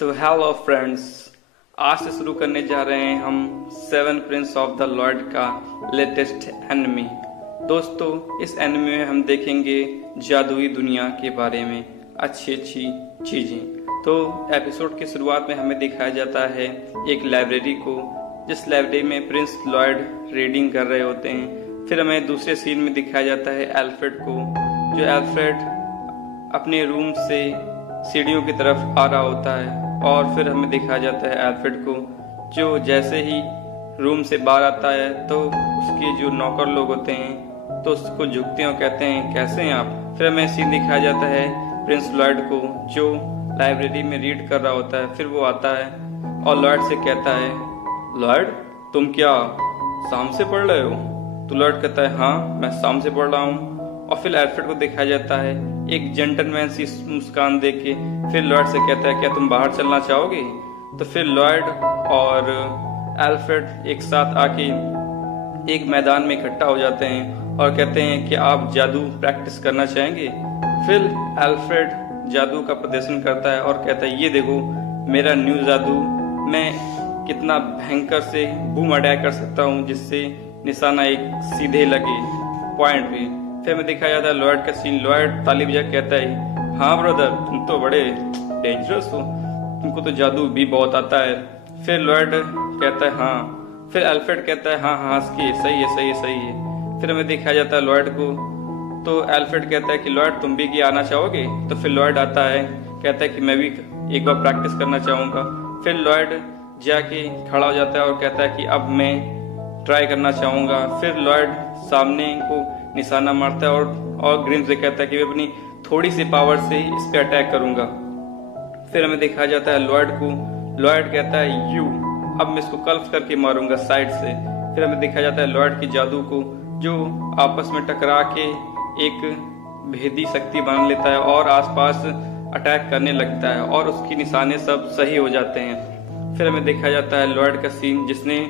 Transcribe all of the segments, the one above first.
तो hello friends, आज से शुरू करने जा रहे हैं हम seven Prince of the Lord का लेटेस्ट एनिमी। दोस्तों, इस एनिमी में हम देखेंगे जादुई दुनिया के बारे में अच्छी अच्छी चीजें। तो एपिसोड की शुरुआत में हमें दिखाया जाता है एक लाइब्रेरी को, जिस लाइब्रेरी में प्रिंस लॉर्ड रीडिंग कर रहे होते हैं। फिर हमें दूसरे सीन में दिखाया जाता है एल्फ्रेड को, जो एल्फ्रेड अपने रूम से सीढ़ियों की तरफ आ रहा होता है। और फिर हमें दिखाया जाता है एल्फ्रेड को, जो जैसे ही रूम से बाहर आता है तो उसके जो नौकर लोग होते हैं तो उसको झुकते हैं और कहते हैं कैसे हैं आप। फिर हमें सीन दिखाया जाता है प्रिंस लॉर्ड को, जो लाइब्रेरी में रीड कर रहा होता है। फिर वो आता है और लॉर्ड से कहता है, लॉर्ड तुम क्या शाम से पढ़ रहे हो? तो लॉर्ड कहता है हाँ, मैं शाम से पढ़ रहा हूँ। और फिर एल्फ्रेड को दिखाया जाता है एक जेंटलमैन सी मुस्कान देके के फिर लॉर्ड से कहता है क्या तुम बाहर चलना चाहोगे? तो फिर लॉर्ड और एल्फ्रेड एक साथ आके एक मैदान में इकट्ठा हो जाते हैं और कहते हैं कि आप जादू प्रैक्टिस करना चाहेंगे। फिर एल्फ्रेड जादू का प्रदर्शन करता है और कहता है ये देखो मेरा न्यू जादू, मैं कितना भयंकर से बूम अटैक कर सकता हूँ जिससे निशाना एक सीधे लगे पॉइंट पे। फिर हमें दिखाया जाता है लॉर्ड का सीन। लॉर्ड ताली बजा कहता है हाँ ब्रदर, तुम तो बड़े डेंजरस हो, तुमको तो जादू भी बहुत आता है। फिर लॉर्ड कहता है हाँ। फिर अल्फ्रेड कहता है हाँ हाँ सही है सही है सही है। फिर हमें दिखाया जाता है लॉर्ड को, तो अल्फ्रेड कहता है कि लॉर्ड तुम भी क्या आना चाहोगे? तो फिर लॉर्ड आता है, कहता है कि मैं भी एक बार प्रैक्टिस करना चाहूंगा। फिर लॉर्ड जाके खड़ा हो जाता है और कहता है कि अब मैं ट्राई करना चाहूंगा। फिर लॉर्ड सामने को निशाना मारता है और ग्रिम से कहता है कि मैं अपनी थोड़ी सी पावर से इस पे अटैक करूंगा। फिर हमें दिखाया जाता है लॉर्ड को। लॉर्ड कहता है यू, अब मैं इसको कर्व करके मारूंगा साइड से। फिर हमें दिखाया जाता है लॉर्ड की जादू को, जो आपस में टकरा के एक भेदी शक्ति बना लेता है और आसपास अटैक करने लगता है और उसके निशाने सब सही हो जाते हैं। फिर हमें दिखाया जाता है लॉर्ड का सीन, जिसने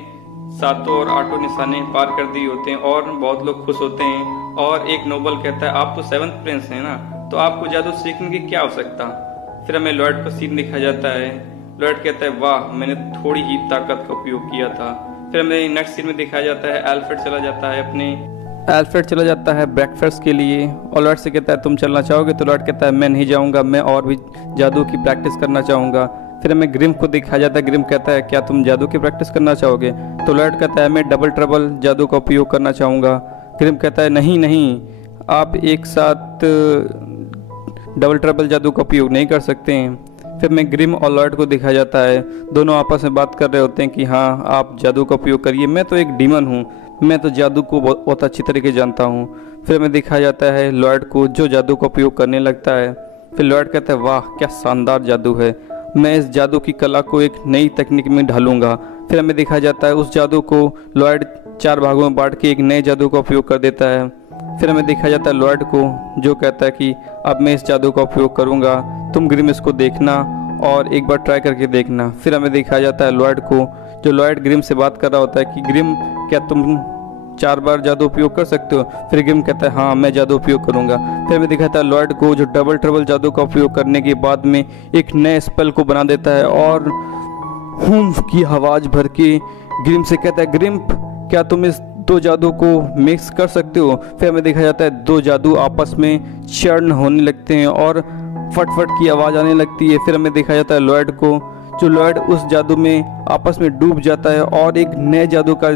7 और 8 निशाने पार कर दिए होते हैं और बहुत लोग खुश होते हैं। और एक नोबल कहता है आप तो 7th प्रिंस हैं ना, तो आपको जादू सीखने की क्या आवश्यकता? फिर हमें लॉर्ड का सीन दिखाया जाता है। लॉर्ड कहता है वाह, मैंने थोड़ी ही ताकत का उपयोग किया था। फिर हमें नेक्स्ट सीन में दिखाया जाता है एल्फ्रेड चला जाता है ब्रेकफास्ट के लिए और लॉर्ड से कहता है तुम चलना चाहोगे? तो लॉर्ड कहता है मैं नहीं जाऊंगा, मैं और भी जादू की प्रैक्टिस करना चाहूंगा। फिर हमें ग्रिम को दिखाया जाता है। ग्रिम कहता है क्या तुम जादू की प्रैक्टिस करना चाहोगे? तो लॉर्ड कहता है मैं डबल ट्रबल जादू का उपयोग करना चाहूँगा। ग्रिम कहता है नहीं नहीं, आप एक साथ डबल ट्रबल जादू का उपयोग नहीं कर सकते हैं। फिर मैं ग्रिम और लॉर्ड को दिखाया जाता है, दोनों आपस में बात कर रहे होते हैं कि हाँ आप जादू का उपयोग करिए, मैं तो एक डीमन हूँ, मैं तो जादू को बहुत अच्छी तरीके जानता हूँ। फिर हमें दिखाया जाता है लॉर्ड को, जो जादू का उपयोग करने लगता है। फिर लॉर्ड कहता है वाह क्या शानदार जादू है, मैं इस जादू की कला को एक नई तकनीक में ढालूंगा। फिर हमें दिखाया जाता है उस जादू को लॉर्ड 4 भागों में बांट के एक नए जादू का उपयोग कर देता है। फिर हमें दिखाया जाता है लॉर्ड को, जो कहता है कि अब मैं इस जादू का उपयोग करूंगा, तुम ग्रिम इसको देखना और एक बार ट्राई करके देखना। फिर हमें दिखाया जाता है लॉर्ड को, जो लॉर्ड ग्रिम से बात कर रहा होता है कि ग्रिम क्या तुम 4 बार जादू उपयोग कर सकते हो? फिर ग्रिम कहता है हाँ मैं जादू उपयोग करूंगा। फिर हमें दिखाता है लॉर्ड को, जो डबल ट्रबल जादू का उपयोग करने के बाद में एक नए स्पेल को बना देता है और हुम्फ की आवाज भर के ग्रिम से कहता है ग्रिम क्या तुम इस 2 जादू को मिक्स कर सकते हो? फिर हमें दिखाया जाता है 2 जादू आपस में चर्न होने लगते हैं और फटफट की आवाज आने लगती है। फिर हमें दिखाया जाता है लॉर्ड को, जो लॉर्ड उस जादू में आपस में डूब जाता है और एक नए जादू का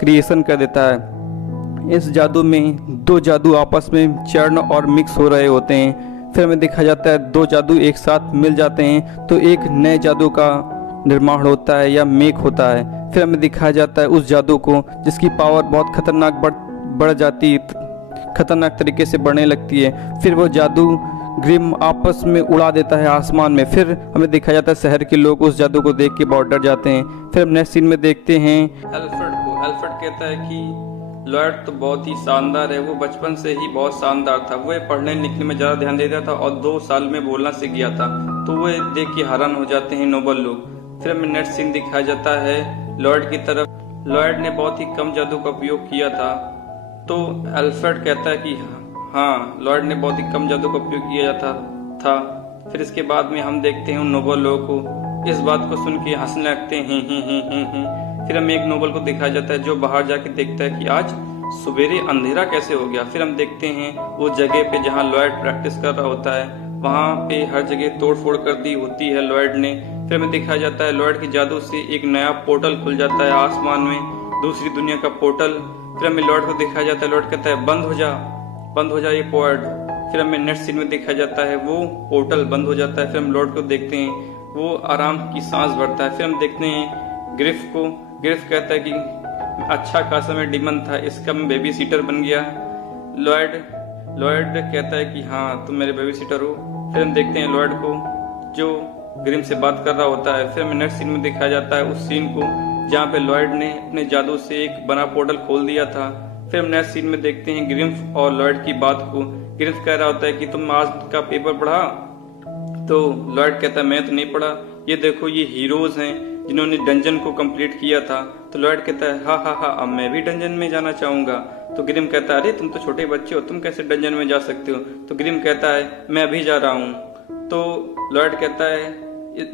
क्रिएशन कर देता है। इस जादू में 2 जादू आपस में चर्न और मिक्स हो रहे होते हैं। फिर हमें दिखाया जाता है 2 जादू एक साथ मिल जाते हैं तो एक नए जादू का निर्माण होता है या मेक होता है। फिर हमें दिखाया जाता है उस जादू को, जिसकी पावर बहुत खतरनाक बढ़ जाती, खतरनाक तरीके से बढ़ने लगती है। फिर वो जादू ग्रिम आपस में उड़ा देता है आसमान में। फिर हमें दिखाया जाता है शहर के लोग उस जादू को देख के बहुत डर जाते हैं। फिर हम नेक्स्ट सीन में देखते हैं एल्फ्रेड को। एल्फ्रेड कहता है कि लॉर्ड तो बहुत ही शानदार है, वो बचपन से ही बहुत शानदार था, वो पढ़ने लिखने में ज्यादा ध्यान देता था और 2 साल में बोलना सीख गया था। तो वो देख के हैरान हो जाते हैं नोबल लोग। फिर हमें नेक्स्ट सीन दिखाया जाता है लॉर्ड की तरफ। लॉर्ड ने बहुत ही कम जादू का उपयोग किया था, तो एल्फ्रेड कहता है कि हाँ लॉर्ड ने बहुत ही कम जादू का उपयोग किया था। फिर इसके बाद में हम देखते हैं उन नोबल लोगों को इस बात को सुन के हंसने लगते हैं। फिर हमें एक नोबल को दिखाया जाता है जो बाहर जाके देखता है कि आज सवेरे अंधेरा कैसे हो गया। फिर हम देखते हैं वो जगह पे जहाँ लॉयड प्रैक्टिस कर रहा होता है, वहाँ पे हर जगह तोड़ फोड़ कर दी होती है लॉयड ने। फिर हमें दिखाया जाता है लॉयड के जादू से एक नया पोर्टल खुल जाता है आसमान में, दूसरी दुनिया का पोर्टल। फिर हमें लॉयड को दिखाया जाता है, लॉयड कहता है बंद हो जा ये पोर्ट। फिर हमें नेक्स्ट सीन में दिखाया जाता है वो पोर्टल बंद हो जाता है। फिर हम लॉयड को देखते हैं, वो आराम की सांस भरता है। फिर हम देखते हैं ग्रिफ को, ग्रिफ कहता है कि अच्छा खासा मैं डिमन था, इसका मैं बेबी सीटर बन गया। लॉयड कहता है कि हाँ तुम मेरे बेबी सीटर हो। फिर हम देखते हैं लॉयड को जो ग्रिम से बात कर रहा होता है। फिर हमें नेक्स्ट सीन में दिखाया जाता है उस सीन को जहाँ पे लॉयड ने अपने जादू से एक बना पोर्टल खोल दिया था। फिर हम नेक्स्ट सीन में देखते हैं ग्रिम्फ और लॉयड की बात को। ग्रिम्फ कह रहा होता है कि तुम आज का पेपर पढ़ा, तो लॉयड कहता है मैं तो नहीं पढ़ा, ये देखो ये हीरोज हैं जिन्होंने डंजन को कंप्लीट किया था। तो लॉयड कहता है हाँ अब मैं भी डंजन में जाना चाहूंगा। तो ग्रिम कहता है अरे तुम तो छोटे बच्चे हो, तुम कैसे डंजन में जा सकते हो। तो ग्रिम कहता है मैं अभी जा रहा हूँ। तो लॉयड कहता है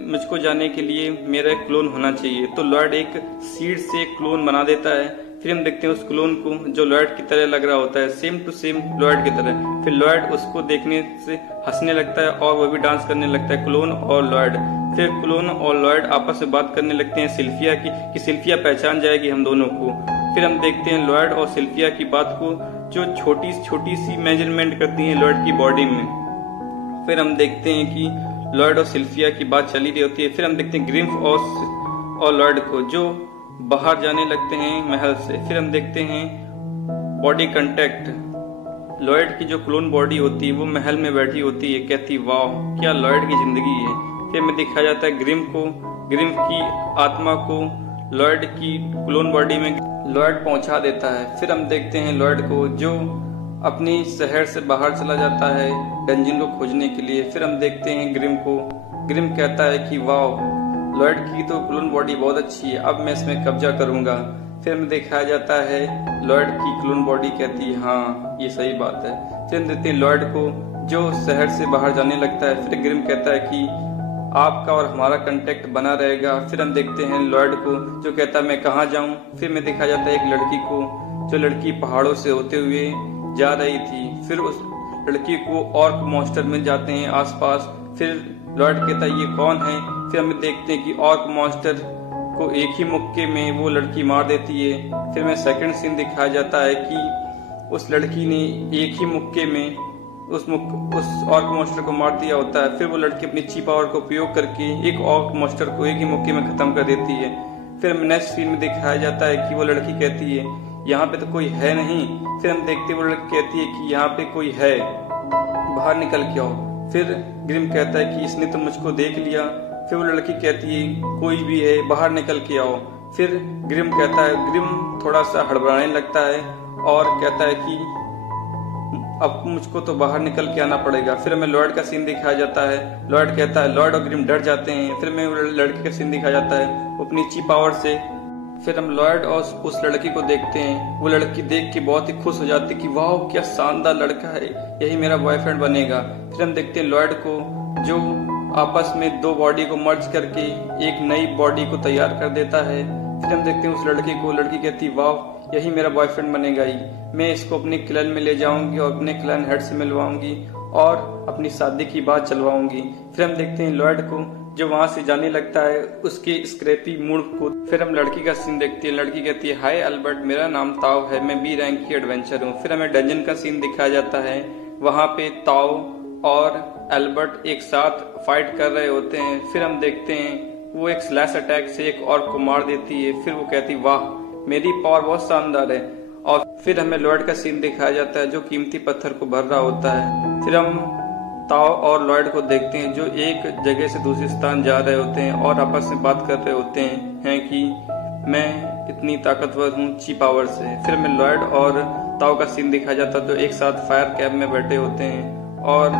मुझको जाने के लिए मेरा एक क्लोन होना चाहिए। तो लॉयड एक सीड से एक क्लोन बना देता है। फिर हम देखते हैं उस क्लोन को जो लॉयड की तरह लग रहा होता है, सेम टू सेम लॉयड की तरह। फिर लॉयड उसको देखने से हंसने लगता है और वो भी डांस करने लगता है, क्लोन और लॉयड। फिर क्लोन और लॉयड आपस में बात करने लगते हैं सिल्फिया की कि सिल्फिया पहचान जाएगी हम दोनों को। फिर हम देखते हैं लॉयड और सिल्फिया की बात को जो छोटी सी मेजरमेंट करती है लॉयड की बॉडी में। फिर हम देखते हैं कि लॉयड और सिल्फिया की बात चली रही होती है। फिर हम देखते हैं ग्रिम्फ और लॉयड को जो बाहर जाने लगते हैं महल से। फिर हम देखते हैं बॉडी कांटेक्ट, लॉयड की जो क्लोन बॉडी होती है वो महल में बैठी होती है, कहती वाह क्या लॉयड की जिंदगी है। फिर हमें दिखाया जाता है ग्रिम्फ की आत्मा को लॉयड की क्लोन बॉडी में लॉयड पहुंचा देता है। फिर हम देखते हैं लॉयड को जो अपनी शहर से बाहर चला जाता है डंजन को खोजने के लिए। फिर हम देखते हैं ग्रिम को, ग्रिम कहता है कि वाह लॉयड की तो क्लोन बॉडी बहुत अच्छी है, अब मैं इसमें कब्जा करूंगा। फिर हमें दिखाया जाता है लॉयड की क्लोन बॉडी कहती है हाँ ये सही बात है। फिर हम देखते हैं लॉयड को जो शहर से बाहर जाने लगता है। फिर ग्रिम कहता है कि आपका और हमारा कांटेक्ट बना रहेगा। फिर हम देखते हैं लॉयड को जो कहता है मैं कहाँ जाऊं। फिर में दिखाया जाता है एक लड़की को, जो लड़की पहाड़ों से होते हुए जा रही थी। फिर उस लड़की को ऑर्क मॉन्स्टर मिल जाते हैं आसपास। फिर लॉयड कहता है ये कौन है। फिर हम देखते हैं कि ऑर्क मॉन्स्टर को एक ही मुक्के में वो लड़की मार देती है। फिर में सेकंड सीन दिखाया जाता है कि उस लड़की ने एक ही मुक्के में उस ऑर्क मॉन्स्टर को मार दिया होता है। फिर वो लड़की अपनी ची पावर का उपयोग करके एक ऑर्क मॉन्स्टर को एक ही मुक्के में खत्म कर देती है। फिर नेक्स्ट सीन में दिखाया जाता है कि वो लड़की कहती है यहाँ पे तो कोई है नहीं। फिर हम देखते हैं वो लड़की कहती है कि यहाँ पे कोई है, बाहर निकल के आओ। फिर ग्रिम कहता है कि इसने तो मुझको देख लिया। फिर वो लड़की कहती है कोई भी है, बाहर निकल के आओ। फिर ग्रिम कहता है, ग्रिम थोड़ा सा हड़बड़ाने लगता है और कहता है कि अब मुझको तो बाहर निकल के आना पड़ेगा। फिर हमें लॉयड का सीन दिखाया जाता है, लॉयड कहता है, लॉयड और ग्रिम डर जाते हैं। फिर हमें लड़की का सीन दिखाया जाता है अपनी ची पावर से। फिर हम लॉयड और उस लड़की को देखते हैं, वो लड़की देख के बहुत ही खुश हो जाती है कि वाह क्या शानदार लड़का है, यही मेरा बॉयफ्रेंड बनेगा। फिर हम देखते हैं लॉयड को जो आपस में दो बॉडी को मर्ज करके एक नई बॉडी को तैयार कर देता है। फिर हम देखते हैं उस लड़की को, लड़की कहती वाह यही मेरा बॉयफ्रेंड बनेगा ही, मैं इसको अपने क्लैन में ले जाऊंगी और अपने क्लैन हेड से मिलवाऊंगी और अपनी शादी की बात चलवाऊंगी। फिर हम देखते हैं लॉयड को जो वहां से जाने लगता है उसके स्क्रैपी मूड को। फिर हम लड़की का सीन देखते हैं, लड़की कहती है हाय अल्बर्ट, मेरा नाम ताओ है, मैं बी रैंक की एडवेंचर हूँ। फिर हमें डंजन का सीन दिखाया जाता है, वहां पे ताओ और अल्बर्ट एक साथ फाइट कर रहे होते हैं। फिर हम देखते हैं वो एक स्लैश अटैक से एक ऑर्क को मार देती है। फिर वो कहती वाह मेरी पावर बहुत शानदार है। और फिर हमें लॉयड का सीन दिखाया जाता है जो कीमती पत्थर को भर रहा होता है। फिर हम ताओ और लॉयड को देखते हैं जो एक जगह से दूसरे स्थान जा रहे होते हैं और आपस में बात कर रहे होते हैं कि मैं इतनी ताकतवर हूँ ची पावर से। फिर हमें लॉयड और ताओ का सीन दिखाया जाता है जो एक साथ फायर कैंप में बैठे होते हैं और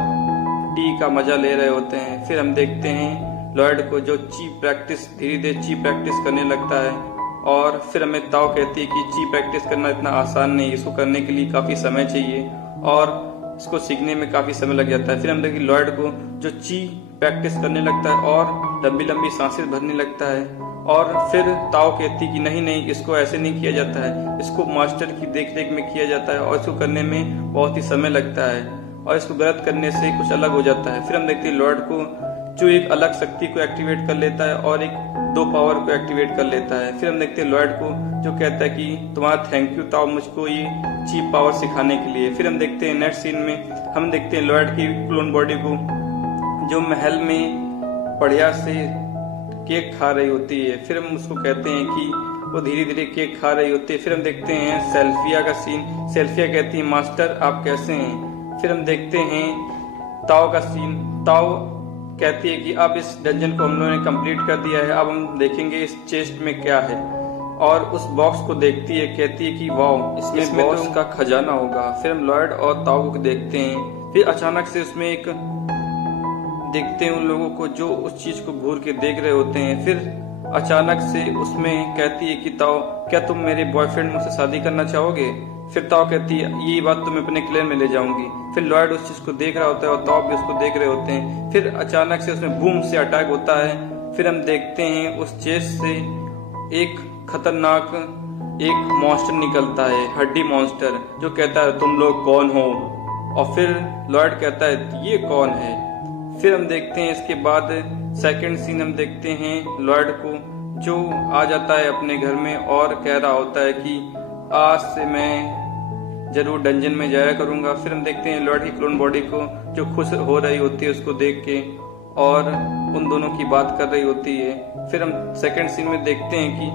टी का मजा ले रहे होते हैं। फिर हम देखते हैं लॉयड को जो ची प्रैक्टिस धीरे धीरे ची प्रैक्टिस करने लगता है और फिर हमें ताओ कहती है कि ची प्रैक्टिस करना इतना आसान नहीं, इसको करने के लिए काफी समय चाहिए और इसको सीखने में काफी समय लग जाता है। फिर हम देखिए लॉयड को जो ची प्रैक्टिस करने लगता है और लंबी लंबी सांसें भरने लगता है। और फिर ताओ कहती कि नहीं नहीं, इसको ऐसे नहीं किया जाता है, इसको मास्टर की देख रेख में किया जाता है और इसको करने में बहुत ही समय लगता है और इसको गलत करने से कुछ अलग हो जाता है। फिर हम देखते हैं लॉर्ड को जो एक अलग शक्ति को एक्टिवेट कर लेता है और एक 2 पावर को एक्टिवेट कर लेता है। फिर हम देखते हैं लॉर्ड को जो कहता है कि तुम्हारा थैंक यू ताओ मुझको ये चीप पावर सिखाने के लिए। फिर हम देखते हैं नेक्स्ट सीन में हम देखते हैं लॉर्ड की क्लोन बॉडी को जो महल में बढ़िया से केक खा रही होती है। फिर हम उसको कहते हैं कि वो धीरे धीरे केक खा रही होती है। फिर हम देखते हैं सेल्फिया का सीन। सेल्फिया कहती है मास्टर आप कैसे हैं। फिर हम देखते हैं ताओ का सीन। ताओ कहती है कि अब इस डंजन को हम लोगों ने कंप्लीट कर दिया है, अब हम देखेंगे इस चेस्ट में क्या है। और उस बॉक्स को देखती है, कहती है कि वाओ इसमें तो उसका खजाना होगा। फिर हम लॉर्ड और ताओ को देखते हैं। फिर अचानक से उसमें एक देखते हैं उन लोगों को जो उस चीज को घूर के देख रहे होते हैं। फिर अचानक से उसमें कहती है कि ताओ क्या तुम मेरे बॉयफ्रेंड मुझसे शादी करना चाहोगे। फिर ताओ कहती है ये बात तो मैं अपने क्लैन में ले जाऊंगी। फिर लॉर्ड उस चीज को देख रहा होता है और ताओ भी उसको देख रहे होते हैं। फिर अचानक से उसमें बूम से अटैक होता है। फिर हम देखते हैं उस चेस्ट से एक खतरनाक एक मॉन्स्टर निकलता है, हड्डी मॉन्स्टर, जो कहता है तुम लोग कौन हो। और फिर लॉर्ड कहता है ये कौन है। फिर हम देखते हैं इसके बाद सेकंड सीन हम देखते हैं लॉर्ड को जो आ जाता है अपने घर में और कह रहा होता है कि आज से मैं जरूर डंजन में जाया करूंगा। फिर हम देखते हैं लॉर्ड की क्लोन बॉडी को जो खुश हो रही होती है उसको देख के और उन दोनों की बात कर रही होती है। फिर हम सेकंड सीन में देखते हैं कि